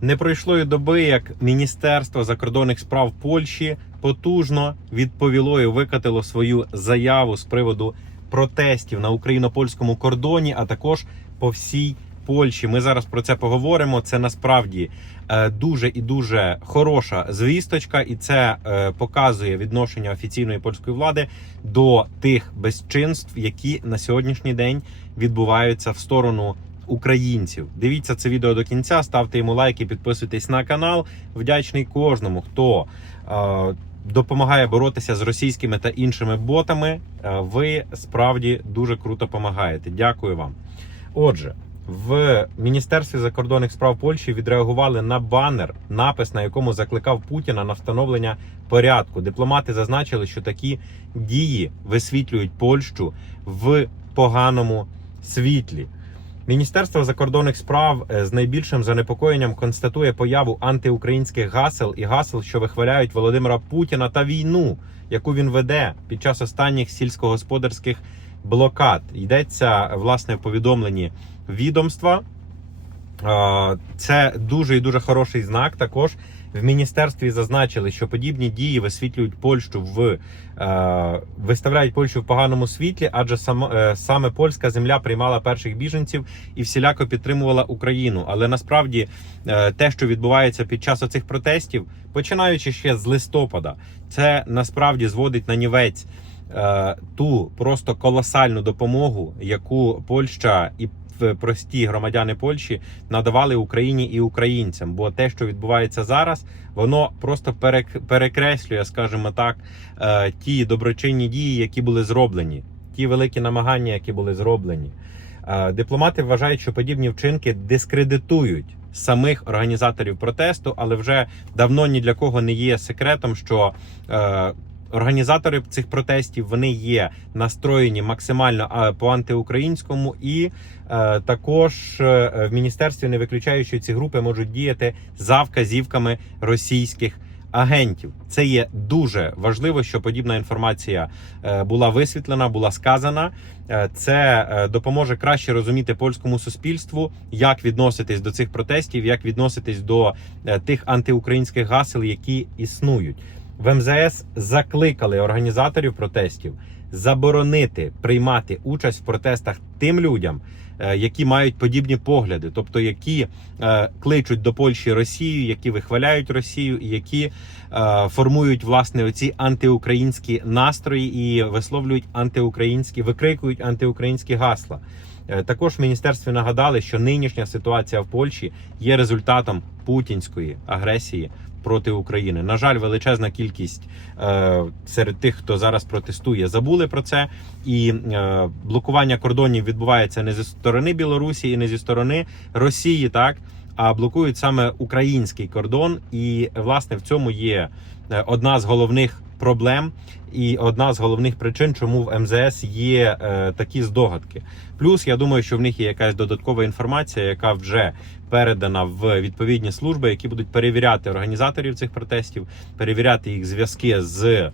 Не пройшло й доби, як Міністерство закордонних справ Польщі потужно відповіло і викатило свою заяву з приводу протестів на україно-польському кордоні, а також по всій Польщі. Ми зараз про це поговоримо. Це насправді е, дуже і дуже хороша звісточка, і це е, показує відношення офіційної польської влади до тих безчинств, які на сьогоднішній день відбуваються в сторону українців. Дивіться це відео до кінця, ставте йому лайки, підписуйтесь на канал. Вдячний кожному, хто е, допомагає боротися з російськими та іншими ботами. Е, ви справді дуже круто допомагаєте. Дякую вам. Отже. В Міністерстві закордонних справ Польщі відреагували на банер, напис на якому закликав Путіна на встановлення порядку. Дипломати зазначили, що такі дії висвітлюють Польщу в поганому світлі. Міністерство закордонних справ е, з найбільшим занепокоєнням констатує появу антиукраїнських гасел і гасел, що вихваляють Володимира Путіна та війну, яку він веде під час останніх сільськогосподарських блокад. Йдеться власне в повідомленні відомства. Це дуже і дуже хороший знак. Також в міністерстві зазначили, що подібні дії висвітлюють Польщу в е, виставляють Польщу в поганому світлі, адже сам, е, саме польська земля приймала перших біженців і всіляко підтримувала Україну. Але насправді е, те, що відбувається під час оцих протестів, починаючи ще з листопада, це насправді зводить на нівець ту просто колосальну допомогу, яку Польща і прості громадяни Польщі надавали Україні і українцям. Бо те, що відбувається зараз, воно просто перекреслює, скажімо так, е, ті доброчинні дії, які були зроблені, ті великі намагання, які були зроблені. Е, Дипломати вважають, що подібні вчинки дискредитують самих організаторів протесту, але вже давно ні для кого не є секретом, що е, організатори цих протестів вони є настроєні максимально по антиукраїнському, і е, також е, в міністерстві не виключають, що ці групи можуть діяти за вказівками російських. Агентів це є дуже важливо, що подібна інформація е, була висвітлена, була сказана. Е, Це допоможе краще розуміти польському суспільству, як відноситись до цих протестів, як відноситись до тих антиукраїнських гасел, які існують. В МЗС закликали організаторів протестів заборонити приймати участь в протестах тим людям, е, які мають подібні погляди, тобто які е, кличуть до Польщі Росію, які вихваляють Росію, які е, формують власне оці антиукраїнські настрої і висловлюють антиукраїнські, викрикують антиукраїнські гасла. Також в міністерстві нагадали, що нинішня ситуація в Польщі є результатом путінської агресії проти України. На жаль, величезна кількість е, серед тих, хто зараз протестує, забули про це. І е, блокування кордонів відбувається не зі сторони Білорусі і не зі сторони Росії, так а блокують саме український кордон. І власне в цьому є е, одна з головних проблем і одна з головних причин, чому в МЗС є е, такі здогадки. Плюс я думаю, що в них є якась додаткова інформація, яка вже передана в відповідні служби, які будуть перевіряти організаторів цих протестів, перевіряти їх зв'язки з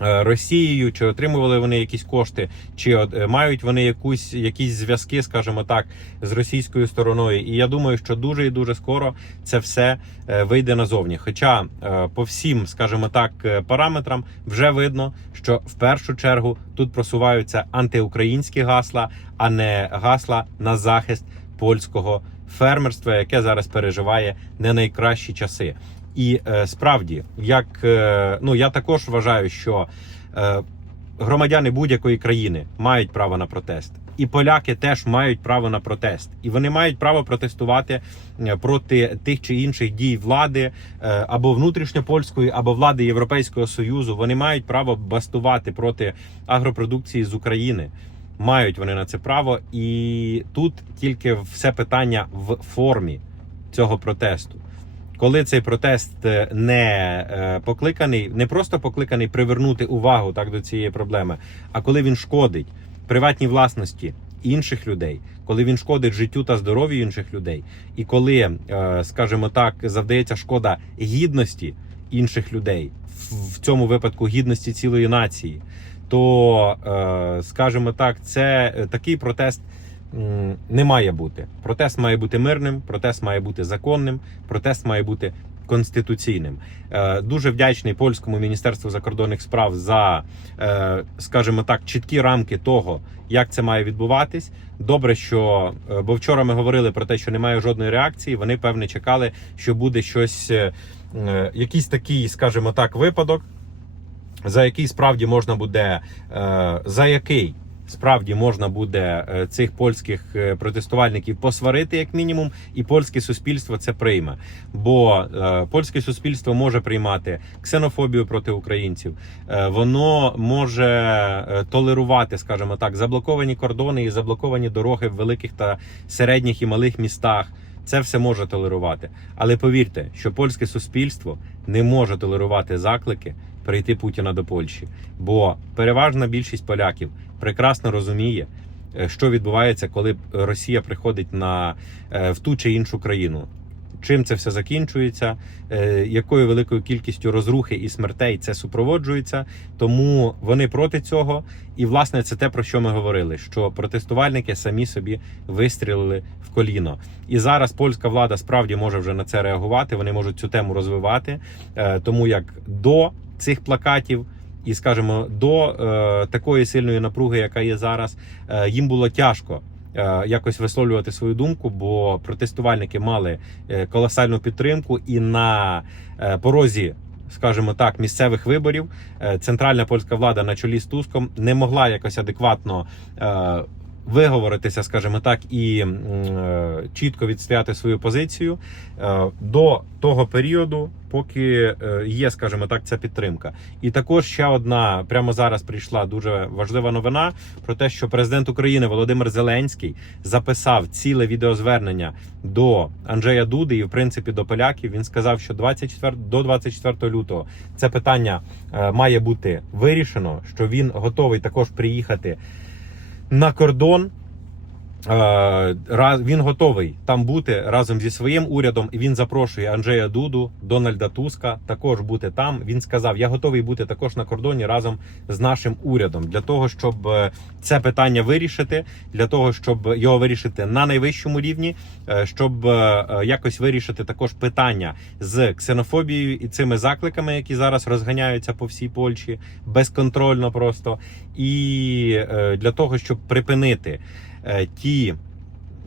Росією, чи отримували вони якісь кошти, чи е, мають вони якусь якісь зв'язки, скажімо так, з російською стороною. І я думаю, що дуже і дуже скоро це все е, вийде назовні. Хоча е, по всім, скажімо так, е, параметрам вже видно, що в першу чергу тут просуваються антиукраїнські гасла, а не гасла на захист польського фермерства, яке зараз переживає не найкращі часи. І е, справді, як е, ну я також вважаю, що е, громадяни будь-якої країни мають право на протест, і поляки теж мають право на протест, і вони мають право протестувати е, проти тих чи інших дій влади е, або внутрішньопольської, або влади Європейського союзу. Вони мають право бастувати проти агропродукції з України. Мають вони на це право, і тут тільки все питання в формі цього протесту. Коли цей протест е, не е, покликаний, не просто покликаний привернути увагу так до цієї проблеми, а коли він шкодить приватній власності інших людей, коли він шкодить життю та здоров'ю інших людей, і коли, е, скажімо так, завдається шкода гідності інших людей, в- цьому випадку гідності цілої нації, то, скажімо так, це такий протест не має бути. Протест має бути мирним, протест має бути законним, протест має бути конституційним. Е, Дуже вдячний польському міністерству закордонних справ за, е, скажімо так, чіткі рамки того, як це має відбуватись. Добре, що е, бо вчора ми говорили про те, що немає жодної реакції. Вони певне чекали, що буде щось, якийсь такий, скажімо так, випадок, за який справді можна буде, за який справді можна буде е, цих польських е, протестувальників посварити, як мінімум, і польське суспільство це прийме. Бо е, польське суспільство може приймати ксенофобію проти українців, воно може толерувати, скажімо так, заблоковані кордони і заблоковані дороги в великих та середніх і малих містах. Це все може толерувати. Але повірте, що польське суспільство не може толерувати заклики прийти Путіна до Польщі, бо переважна більшість поляків прекрасно розуміє, е, що відбувається, коли Росія приходить на е, в ту чи іншу країну. Чим це все закінчується, е, якою великою кількістю розрухи і смертей це супроводжується, тому вони проти цього. І власне це те про що ми говорили: що протестувальники самі собі вистрілили в коліно. І зараз польська влада справді може вже на це реагувати. Вони можуть цю тему розвивати, тому як до цих плакатів. І скажімо, до е, такої сильної напруги, яка є зараз, е, їм було тяжко е, якось висловлювати свою думку, бо протестувальники мали е, колосальну підтримку, і на е, порозі, скажімо так, місцевих виборів центральна польська влада на чолі з Туском не могла якось адекватно. Виговоритися, скажімо так, і е, чітко відстояти свою позицію е, до того періоду, поки е, є, скажімо так, ця підтримка. І також ще одна прямо зараз прийшла дуже важлива новина про те, що президент України Володимир Зеленський записав ціле відеозвернення до Анджея Дуди і, в принципі, до поляків. Він сказав, що 24, до 24 лютого це питання е, має бути вирішено. Що він готовий також приїхати на кордон. Е, ра- Він готовий там бути разом зі своїм урядом. І він запрошує Анджея Дуду, Дональда Туска також бути там. Він сказав: Я готовий бути також на кордоні разом з нашим урядом для того, щоб е, це питання вирішити, для того, щоб його вирішити на найвищому рівні, е, щоб якось вирішити також питання з ксенофобією і цими закликами, які зараз розганяються по всій Польщі безконтрольно просто, і для того, щоб припинити ті.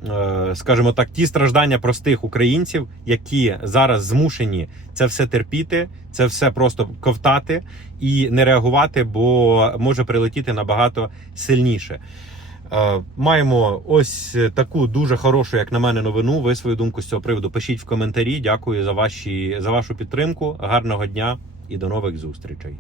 е, Скажімо так, ті страждання простих українців, які зараз змушені це все терпіти, це все просто ковтати і не реагувати, бо може прилетіти набагато сильніше. Е, Маємо ось таку дуже хорошу, як на мене, новину. Ви свою думку з цього приводу пишіть в коментарі. Дякую за ваші за вашу підтримку. Гарного дня і до нових зустрічей.